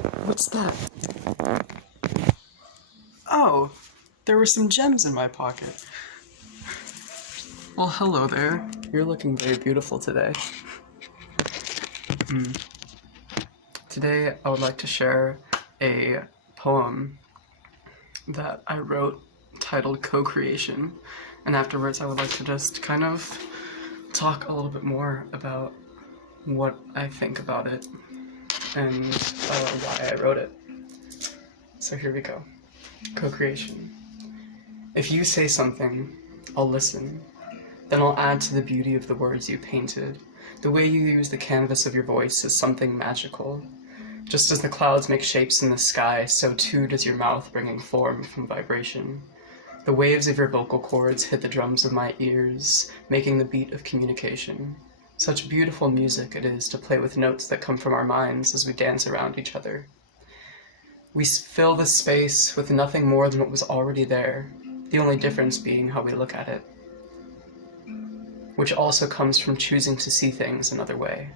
What's that? Oh, there were some gems in my pocket. Well, hello there. You're looking very beautiful today. Today, I would like to share a poem that I wrote titled Co-Creation, and afterwards I would like to just kind of talk a little bit more about what I think about it and why I wrote it. So here we go. Co-creation. If you say something, I'll listen. Then I'll add to the beauty of the words you painted. The way you use the canvas of your voice is something magical. Just as the clouds make shapes in the sky, so too does your mouth bringing form from vibration. The waves of your vocal cords hit the drums of my ears, making the beat of communication. Such beautiful music it is to play with notes that come from our minds as we dance around each other. We fill this space with nothing more than what was already there, the only difference being how we look at it, which also comes from choosing to see things another way.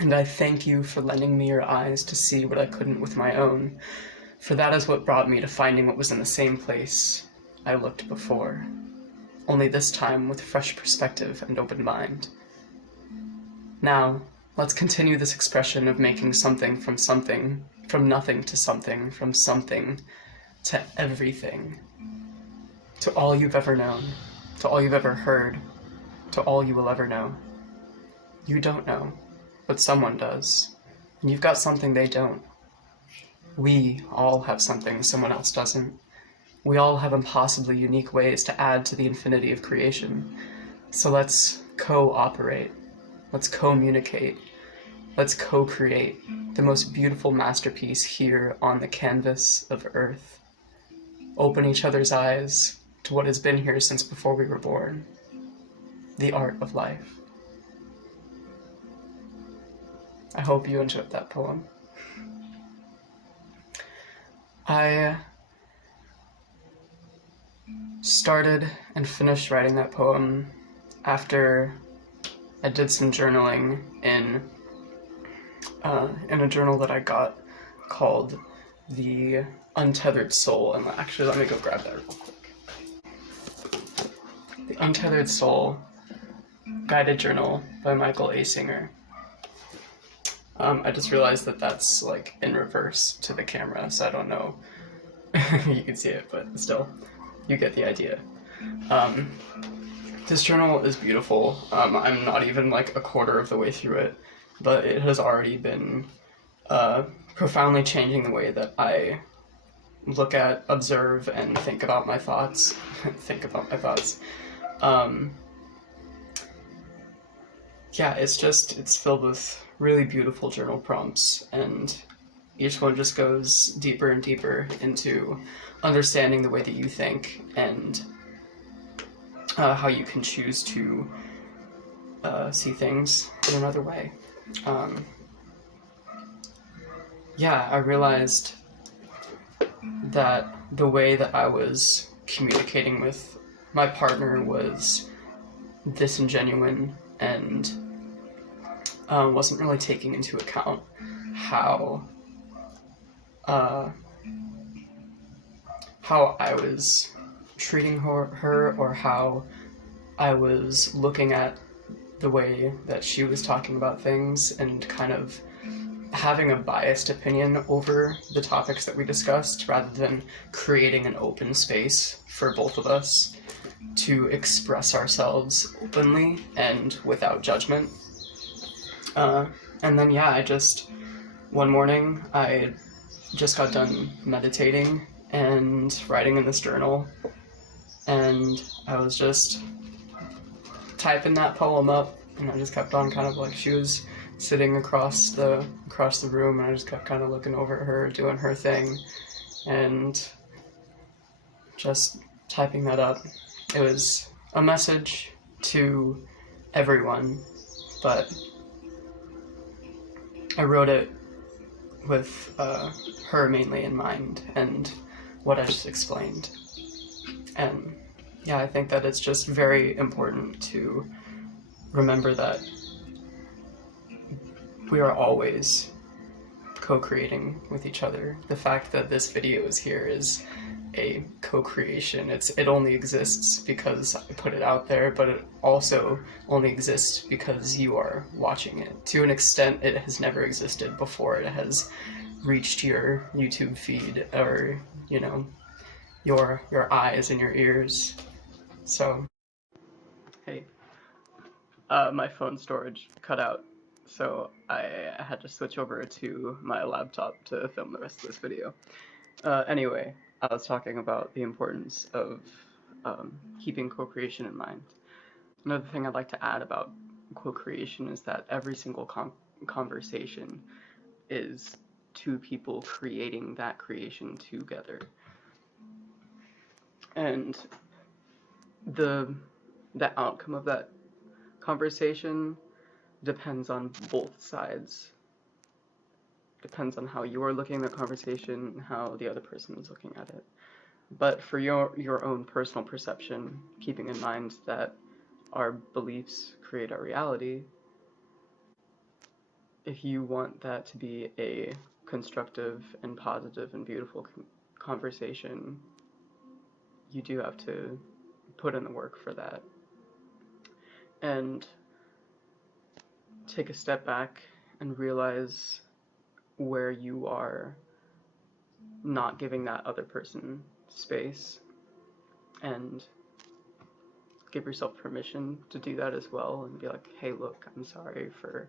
And I thank you for lending me your eyes to see what I couldn't with my own, for that is what brought me to finding what was in the same place I looked before, only this time with fresh perspective and open mind. Now, let's continue this expression of making something, from nothing to something to everything, to all you've ever known, to all you've ever heard, to all you will ever know. You don't know, but someone does, and you've got something they don't. We all have something someone else doesn't. We all have impossibly unique ways to add to the infinity of creation. So let's cooperate, let's communicate, let's co-create the most beautiful masterpiece here on the canvas of Earth. Open each other's eyes to what has been here since before we were born, the art of life. I hope you enjoyed that poem. I started and finished writing that poem after I did some journaling in a journal that I got called The Untethered Soul. And actually, let me go grab that real quick. The Untethered Soul Guided Journal by Michael A. Singer. I just realized that that's like in reverse to the camera, so I don't know if you can see it, but still, you get the idea. This journal is beautiful. I'm not even like a quarter of the way through it, but it has already been profoundly changing the way that I look at, observe, and think about my thoughts. Yeah, it's filled with really beautiful journal prompts, and each one just goes deeper and deeper into understanding the way that you think and how you can choose to see things in another way. Yeah, I realized that the way that I was communicating with my partner was disingenuous and wasn't really taking into account how I was treating her or how I was looking at the way that she was talking about things and kind of having a biased opinion over the topics that we discussed rather than creating an open space for both of us to express ourselves openly and without judgment. And then, yeah, one morning, I just got done meditating and writing in this journal, and I was just typing that poem up, and I just kept on kind of like, she was sitting across the room, and I just kept kind of looking over at her, doing her thing, and just typing that up. It was a message to everyone, but I wrote it with her mainly in mind and what I just explained. And yeah, I think that it's just very important to remember that we are always co-creating with each other. The fact that this video is here is a co-creation. It only exists because I put it out there, but it also only exists because you are watching it. To an extent, it has never existed before it has reached your YouTube feed or, you know, your eyes and your ears. So, hey, my phone storage cut out, so I had to switch over to my laptop to film the rest of this video. Anyway, I was talking about the importance of keeping co-creation in mind. Another thing I'd like to add about co-creation is that every single conversation is two people creating that creation together. And the outcome of that conversation depends on both sides. Depends on how you're looking at the conversation and how the other person is looking at it. But for your own personal perception, keeping in mind that our beliefs create our reality, if you want that to be a constructive and positive and beautiful conversation, you do have to put in the work for that. And take a step back and realize where you are not giving that other person space, and give yourself permission to do that as well, and be like, hey, look, I'm sorry for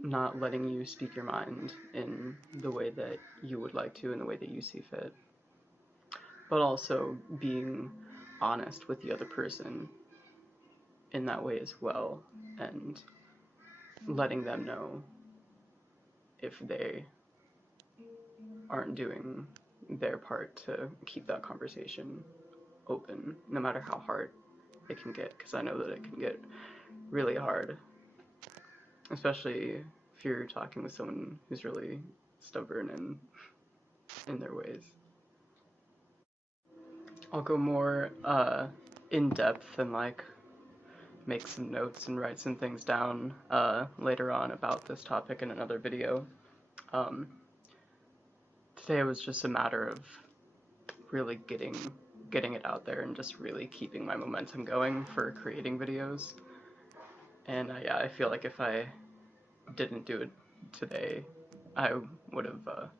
not letting you speak your mind in the way that you would like to, in the way that you see fit. But also being honest with the other person in that way as well, and letting them know if they aren't doing their part to keep that conversation open, no matter how hard it can get, because I know that it can get really hard, especially if you're talking with someone who's really stubborn and in their ways. I'll go more in depth and like make some notes and write some things down later on about this topic in another video. Today was just a matter of really getting it out there and just really keeping my momentum going for creating videos. And I feel like if I didn't do it today, I would have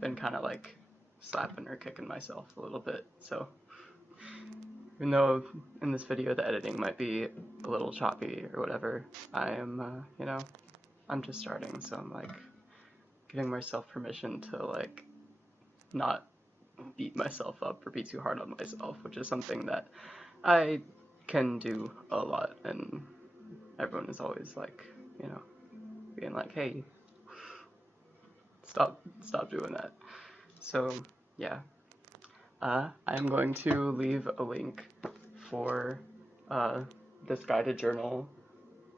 been kind of like slapping or kicking myself a little bit. So even though in this video the editing might be a little choppy or whatever, I am, you know, I'm just starting, so I'm like giving myself permission to like not beat myself up or be too hard on myself, which is something that I can do a lot, and everyone is always like, you know, being like, hey, stop doing that. So yeah, I'm going to leave a link for this guided journal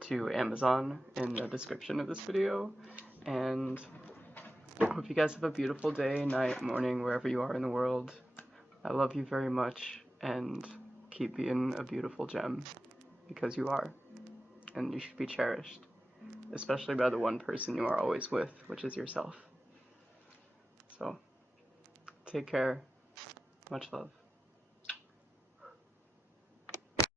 to Amazon in the description of this video, and I hope you guys have a beautiful day, night, morning, wherever you are in the world. I love you very much, and keep being a beautiful gem, because you are, and you should be cherished, especially by the one person you are always with, which is yourself. So, take care. Much love.